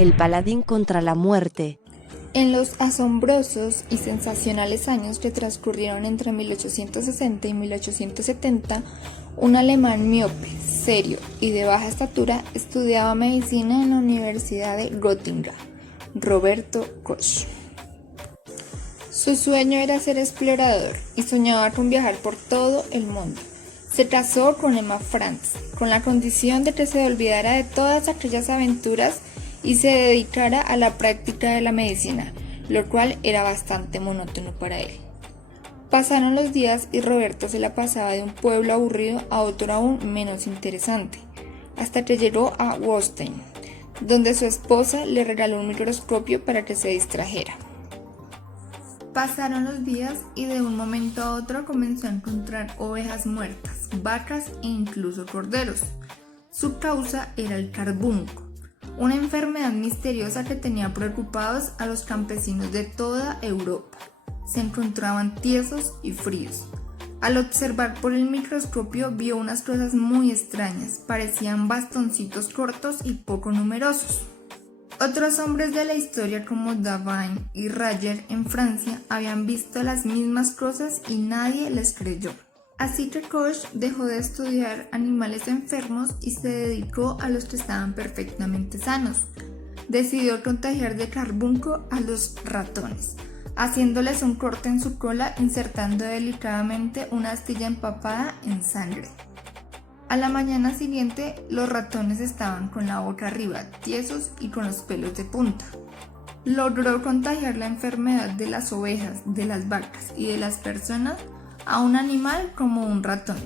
el paladín contra la muerte. En los asombrosos y sensacionales años que transcurrieron entre 1860 y 1870, un alemán miope, serio y de baja estatura estudiaba medicina en la Universidad de Gotinga, Roberto Koch. Su sueño era ser explorador y soñaba con viajar por todo el mundo. Se casó con Emma Franz, con la condición de que se olvidara de todas aquellas aventuras y se dedicara a la práctica de la medicina, lo cual era bastante monótono para él. Pasaron los días y Roberto se la pasaba de un pueblo aburrido a otro aún menos interesante, hasta que llegó a Wolstein, donde su esposa le regaló un microscopio para que se distrajera. Pasaron los días y de un momento a otro comenzó a encontrar ovejas muertas, vacas e incluso corderos. Su causa era el carbunco, una enfermedad misteriosa que tenía preocupados a los campesinos de toda Europa. Se encontraban tiesos y fríos. Al observar por el microscopio vio unas cosas muy extrañas, parecían bastoncitos cortos y poco numerosos. Otros hombres de la historia como Davin y Rayer en Francia habían visto las mismas cosas y nadie les creyó. Así que Koch dejó de estudiar animales enfermos y se dedicó a los que estaban perfectamente sanos. Decidió contagiar de carbunco a los ratones, haciéndoles un corte en su cola insertando delicadamente una astilla empapada en sangre. A la mañana siguiente, los ratones estaban con la boca arriba, tiesos y con los pelos de punta. Logró contagiar la enfermedad de las ovejas, de las vacas y de las personas a un animal como un ratón,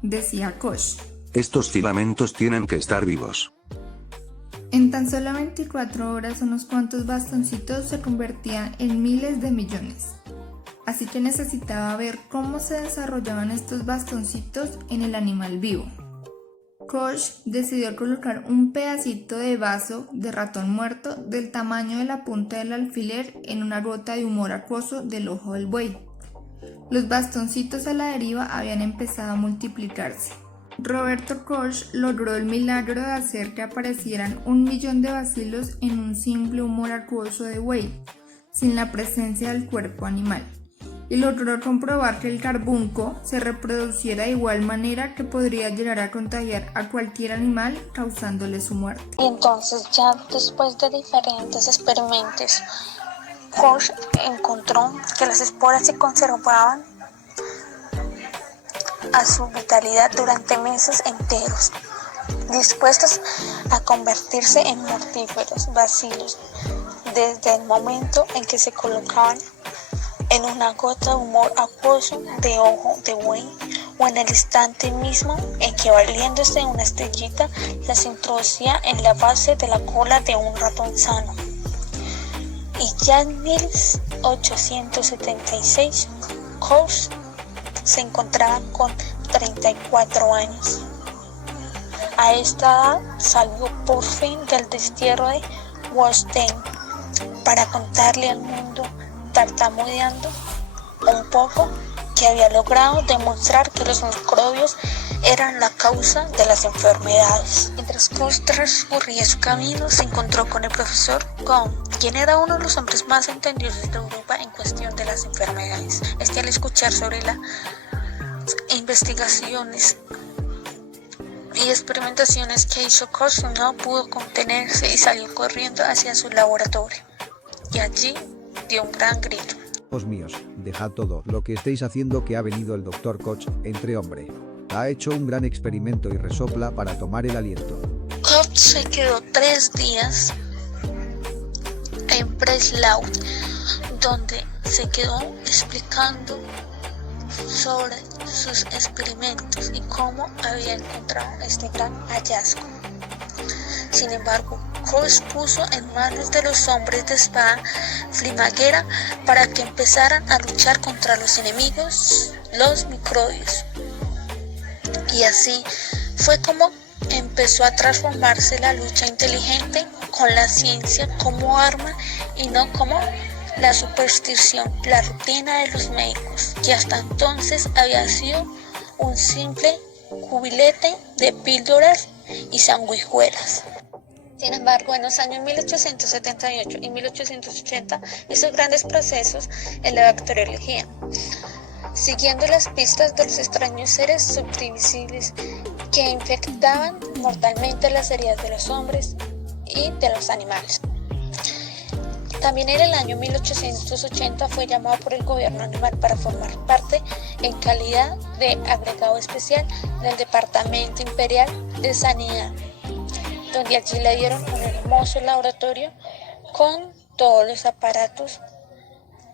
decía Koch. Estos filamentos tienen que estar vivos. En tan solo 24 horas, unos cuantos bastoncitos se convertían en miles de millones. Así que necesitaba ver cómo se desarrollaban estos bastoncitos en el animal vivo. Koch decidió colocar un pedacito de vaso de ratón muerto del tamaño de la punta del alfiler en una gota de humor acuoso del ojo del buey. Los bastoncitos a la deriva habían empezado a multiplicarse. Roberto Koch logró el milagro de hacer que aparecieran 1.000.000 de bacilos en un simple humor acuoso de buey, sin la presencia del cuerpo animal. Y logró comprobar que el carbunco se reproduciera de igual manera que podría llegar a contagiar a cualquier animal causándole su muerte. Y entonces ya después de diferentes experimentos, Koch encontró que las esporas se conservaban a su vitalidad durante meses enteros, dispuestos a convertirse en mortíferos bacilos desde el momento en que se colocaban en una gota de humor acuoso de ojo de buey o en el instante mismo en que valiéndose de una estrellita las introducía en la base de la cola de un ratón sano. Y ya en 1876 Koch se encontraba con 34 años. A esta edad salió por fin del destierro de Wolstein para contarle al mundo, tartamudeando un poco, que había logrado demostrar que los microbios eran la causa de las enfermedades. Mientras Koch transcurría su camino, se encontró con el profesor Gauss, quien era uno de los hombres más entendidos de Europa en cuestión de las enfermedades. Al escuchar sobre las investigaciones y experimentaciones que hizo Koch, no pudo contenerse y salió corriendo hacia su laboratorio. Y allí dio un gran grito. Hijos míos, dejad todo lo que estéis haciendo, que ha venido el doctor Koch, entre hombre. Ha hecho un gran experimento y resopla para tomar el aliento. Koch se quedó 3 días en Breslau, donde se quedó explicando sobre sus experimentos y cómo había encontrado este gran hallazgo. Sin embargo, Koch puso en manos de los hombres de espada flimaguera para que empezaran a luchar contra los enemigos, los microbios. Y así fue como empezó a transformarse la lucha inteligente con la ciencia como arma y no como la superstición, la rutina de los médicos, que hasta entonces había sido un simple cubilete de píldoras y sanguijuelas. Sin embargo, en los años 1878 y 1880 hizo grandes procesos en la bacteriología, siguiendo las pistas de los extraños seres subdivisibles que infectaban mortalmente las heridas de los hombres y de los animales. También en el año 1880 fue llamado por el gobierno alemán para formar parte en calidad de agregado especial del Departamento Imperial de Sanidad, donde allí le dieron un hermoso laboratorio con todos los aparatos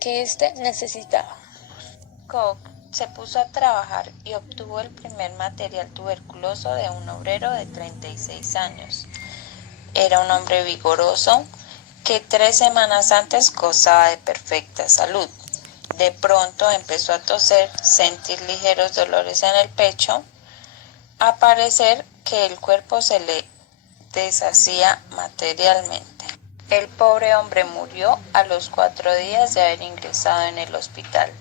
que éste necesitaba. Koch se puso a trabajar y obtuvo el primer material tuberculoso de un obrero de 36 años. Era un hombre vigoroso que 3 semanas antes gozaba de perfecta salud. De pronto empezó a toser, sentir ligeros dolores en el pecho, a parecer que el cuerpo se le deshacía materialmente. El pobre hombre murió a los 4 días de haber ingresado en el hospital,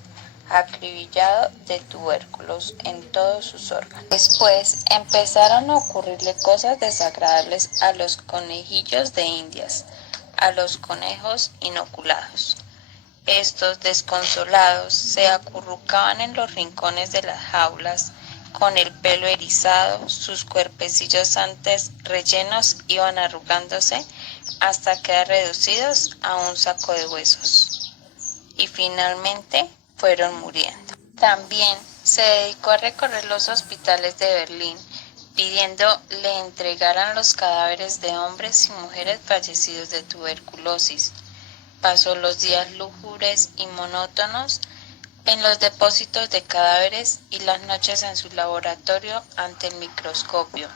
acribillado de tubérculos en todos sus órganos. Después empezaron a ocurrirle cosas desagradables a los conejillos de Indias, a los conejos inoculados. Estos, desconsolados, se acurrucaban en los rincones de las jaulas, con el pelo erizado, sus cuerpecillos antes rellenos iban arrugándose hasta quedar reducidos a un saco de huesos. Y finalmente fueron muriendo. También se dedicó a recorrer los hospitales de Berlín, pidiendo le entregaran los cadáveres de hombres y mujeres fallecidos de tuberculosis. Pasó los días lúgubres y monótonos en los depósitos de cadáveres y las noches en su laboratorio ante el microscopio,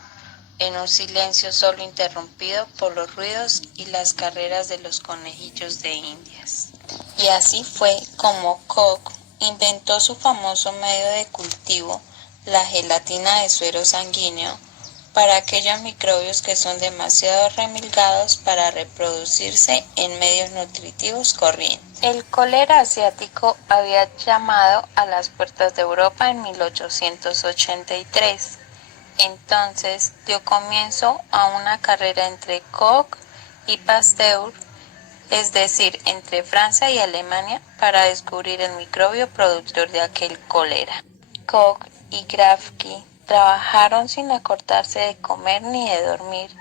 en un silencio solo interrumpido por los ruidos y las carreras de los conejillos de Indias. Y así fue como Koch inventó su famoso medio de cultivo, la gelatina de suero sanguíneo, para aquellos microbios que son demasiado remilgados para reproducirse en medios nutritivos corrientes. El cólera asiático había llamado a las puertas de Europa en 1883. Entonces dio comienzo a una carrera entre Koch y Pasteur, es decir, entre Francia y Alemania, para descubrir el microbio productor de aquel cólera. Koch y Grafke trabajaron sin acortarse de comer ni de dormir,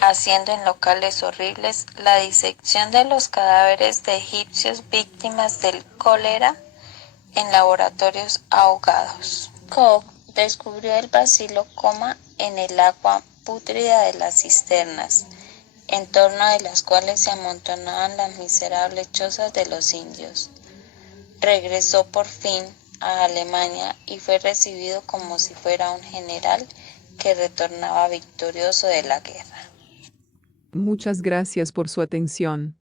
haciendo en locales horribles la disección de los cadáveres de egipcios víctimas del cólera en laboratorios ahogados. Koch descubrió el bacilo coma en el agua pútrida de las cisternas, en torno de las cuales se amontonaban las miserables chozas de los indios. Regresó por fin a Alemania y fue recibido como si fuera un general que retornaba victorioso de la guerra. Muchas gracias por su atención.